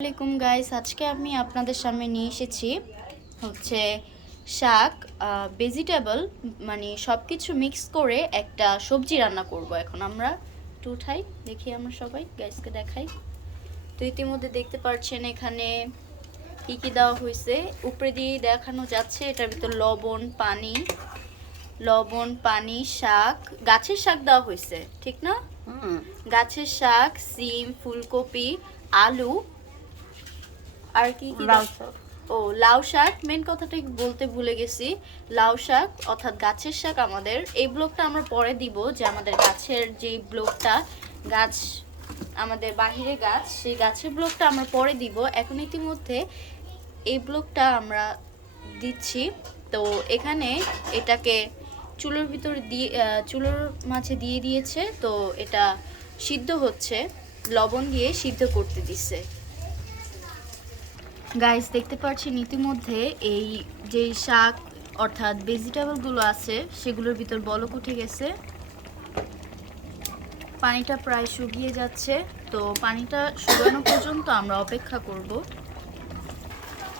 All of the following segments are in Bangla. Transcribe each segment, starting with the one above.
আসসালামাইকুম গাইস আজকে আমি আপনাদের সামনে নিয়ে এসেছি হচ্ছে শাক ভেজিটেবল মানে সব কিছু মিক্স করে একটা সবজি রান্না করব এখন আমরা। একটু উঠাই দেখি আমরা সবাই গাইসকে দেখাই। তো ইতিমধ্যে দেখতে পাচ্ছেন এখানে কি কি দেওয়া হয়েছে। উপরে দিয়ে দেখানো যাচ্ছে এটার ভিতর লবণ পানি লবণ পানি শাক গাছের শাক দেওয়া হয়েছে ঠিক না? গাছের শাক সিম ফুলকপি আলু আর কি কি? ও লাউ শাক মেন কথাটা বলতে ভুলে গেছি। লাউ শাক অর্থাৎ গাছের শাক আমাদের। এই ব্লকটা আমরা পরে দিব যে আমাদের গাছের যে ব্লকটা গাছ আমাদের বাহিরে গাছ সেই গাছের ব্লকটা আমরা পরে দিব। এখন ইতিমধ্যে এই ব্লকটা আমরা দিচ্ছি। তো এখানে এটাকে চুলোর ভিতরে দিয়ে চুলোর মাঝে দিয়ে দিয়েছে। তো এটা সিদ্ধ হচ্ছে লবণ দিয়ে সিদ্ধ করতে দিচ্ছে গাইস দেখতে পাচ্ছেন ইতিমধ্যে এই যে শাক, অর্থাৎ ভেজিটেবলগুলো আছে, সেগুলোর ভিতর বলক উঠে গেছে। পানিটা প্রায় শুকিয়ে যাচ্ছে, তো পানিটা শুকানো পর্যন্ত আমরা অপেক্ষা করব।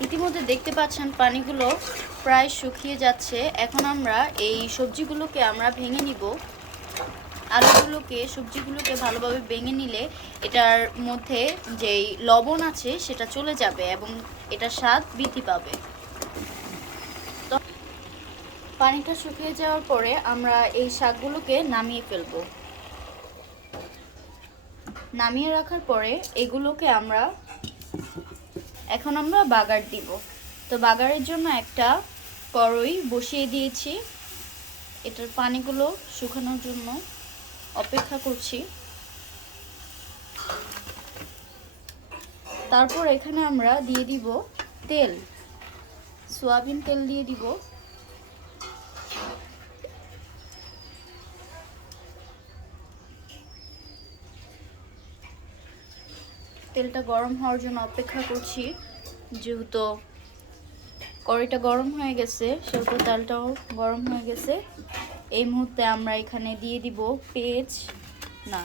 ইতিমধ্যে দেখতে পাচ্ছেন পানিগুলো প্রায় শুকিয়ে যাচ্ছে। এখন আমরা এই সবজিগুলোকে আমরা ভেঙে নিব। আলুগুলোকে, সবজিগুলোকে ভালোভাবে ভেঙে নিলে এটার মধ্যে যেই লবণ আছে সেটা চলে যাবে এবং এটা স্বাদ বৃদ্ধি পাবে। তো পানিটা শুকিয়ে যাওয়ার পরে আমরা এই শাকগুলোকে নামিয়ে ফেলব। নামিয়ে রাখার পরে এগুলোকে আমরা এখন আমরা বাগার দিব। তো বাগারের জন্য একটা কড়ই বসিয়ে দিয়েছি। এটার পানিগুলো শুকানোর জন্য। অপেক্ষা করছি। তারপর এখানে আমরা দিয়ে দিব তেল। সয়াবিন তেল দিয়ে দিব। তেলটা গরম হওয়ার জন্য অপেক্ষা করছি। যেহেতু কড়াইটা গরম হয়ে গেছে, সেহেতু তেলটাও গরম হয়ে গেছে। এই মুহূর্তে আমরা এখানে দিয়ে দিব পেঁয়াজ। না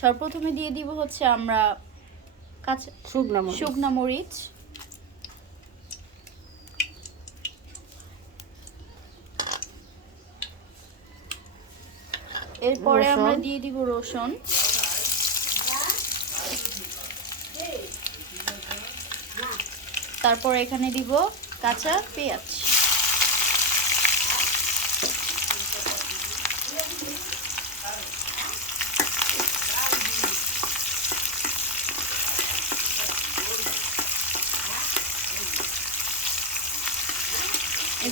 সর্বপ্রথমে দিয়ে দিব হচ্ছে আমরা কাঁচা শুকনা মরিচ। শুকনা মরিচ। এরপরে আমরা দিয়ে দিব রসুন। তারপর এখানে দিব কাঁচা পেঁয়াজ।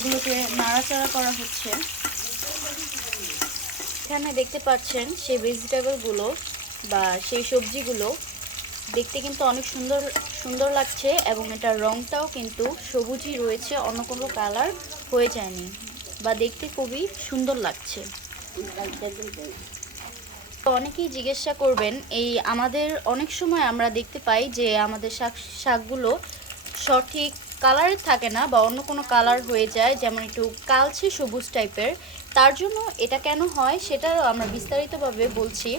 এগুলোকে নাড়াচাড়া করা হচ্ছে। এখানে দেখতে পাচ্ছেন সেই ভেজিটেবলগুলো বা সেই সবজিগুলো। দেখতে কিন্তু অনেক সুন্দর সুন্দর লাগছে এবং এটার রংটাও কিন্তু সবুজই রয়েছে, অন্য কোনো কালার হয়ে যায়নি বা দেখতে খুবই সুন্দর লাগছে। অনেকেই জিজ্ঞাসা করবেন, এই আমাদের অনেক সময় আমরা দেখতে পাই যে আমাদের শাক, শাকগুলো সঠিক কালারের থাকে না বা অন্য কোনো কালার হয়ে যায়, যেমন একটু কালচে সবুজ টাইপের, তার জন্য এটা কেন হয় সেটাও আমরা বিস্তারিতভাবে বলছি।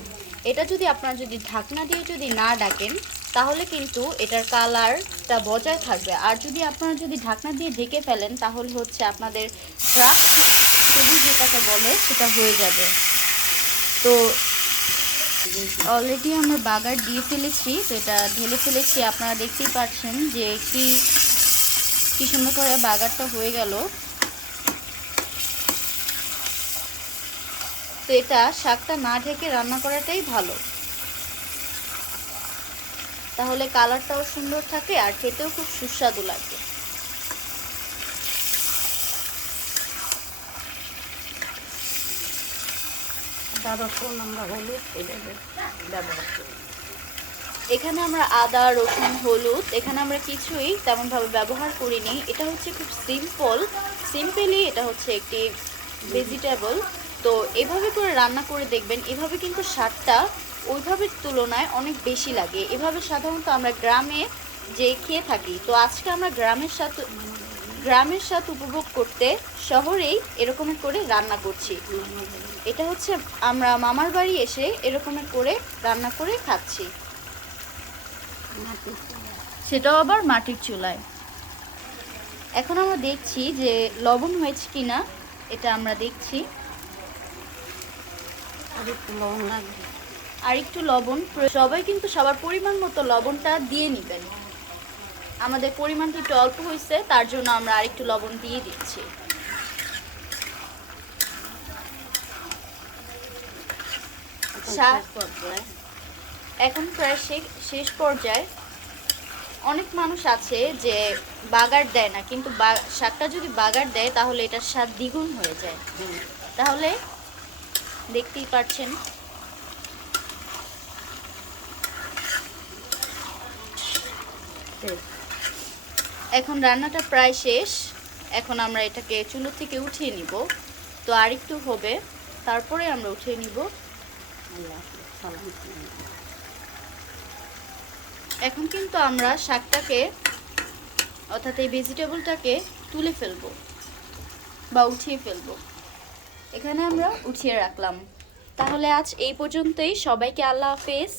এটা যদি আপনারা যদি ঢাকনা দিয়ে যদি না ডাকেন, তাহলে কিন্তু এটার কালারটা বজায় থাকবে। আর যদি আপনারা যদি ঢাকনা দিয়ে ঢেকে ফেলেন, তাহলে হচ্ছে আপনাদের ড্রাফট সবুজ যেটাকে বলে, সেটা হয়ে যাবে। তো অলরেডি আমরা বাগার দিয়ে ফেলেছি, তো এটা ঢেলে ফেলেছি। আপনারা দেখতেই পাচ্ছেন যে কি কি সুন্দর করে বাগারটা হয়ে গেল। তো এটা শাকটা না ঢেকে রান্না করাটাই ভালো। তাহলে কালারটাও সুন্দর থাকে আর খেতেও খুব সুস্বাদু লাগে। রসুন আমরা হলুদ, এটা ব্যবহার করি। এখানে আমরা আদা, রসুন, হলুদ, এখানে আমরা কিছুই তেমনভাবে ব্যবহার করিনি। এটা হচ্ছে খুব সিম্পল সিম্পলি এটা হচ্ছে একটি ভেজিটেবল তো এভাবে করে রান্না করে দেখবেন, এভাবে কিন্তু স্বাদটা ওইভাবে তুলনায় অনেক বেশি লাগে। এভাবে সাধারণত আমরা গ্রামে যে খেয়ে থাকি, তো আজকে আমরা গ্রামের স্বাদ গ্রামের স্বাদ উপভোগ করতে শহরেই এরকম করে রান্না করছি। এটা হচ্ছে আমরা মামার বাড়ি এসে এরকমের করে রান্না করে খাচ্ছি। সেটাও আবার মাটির চুলায়। এখন আমরা দেখছি যে লবণ হয়েছে কিনা এটা আমরা দেখছি। আর একটু লবণ সবাই কিন্তু সবার পরিমাণ মতো লবণটা দিয়ে নেবেন। আমাদের পরিমাণটা একটু অল্প হয়েছে তার জন্য আমরা আরেকটু লবণ দিয়ে দিচ্ছি। এখন প্রায় শেষ পর্যায়ে অনেক মানুষ আছে যে বাগার দেয় না, কিন্তু শাকটা যদি বাগার দেয় তাহলে এটার স্বাদ দ্বিগুণ হয়ে যায়। তাহলে দেখতেই পাচ্ছেন। এখন রান্নাটা প্রায় শেষ। এখন আমরা এটাকে চুলো থেকে উঠিয়ে নিব। তো আরেকটু হবে। তারপরে আমরা উঠিয়ে নিব। আল্লাহ। এখন কিন্তু আমরা শাকটাকে, অর্থাৎ এই ভেজিটেবলটাকে তুলে ফেলব বা উঠিয়ে ফেলব। এখানে আমরা উঠিয়ে রাখলাম। তাহলে আজ এই পর্যন্তই। সবাইকে আল্লাহ হাফেজ।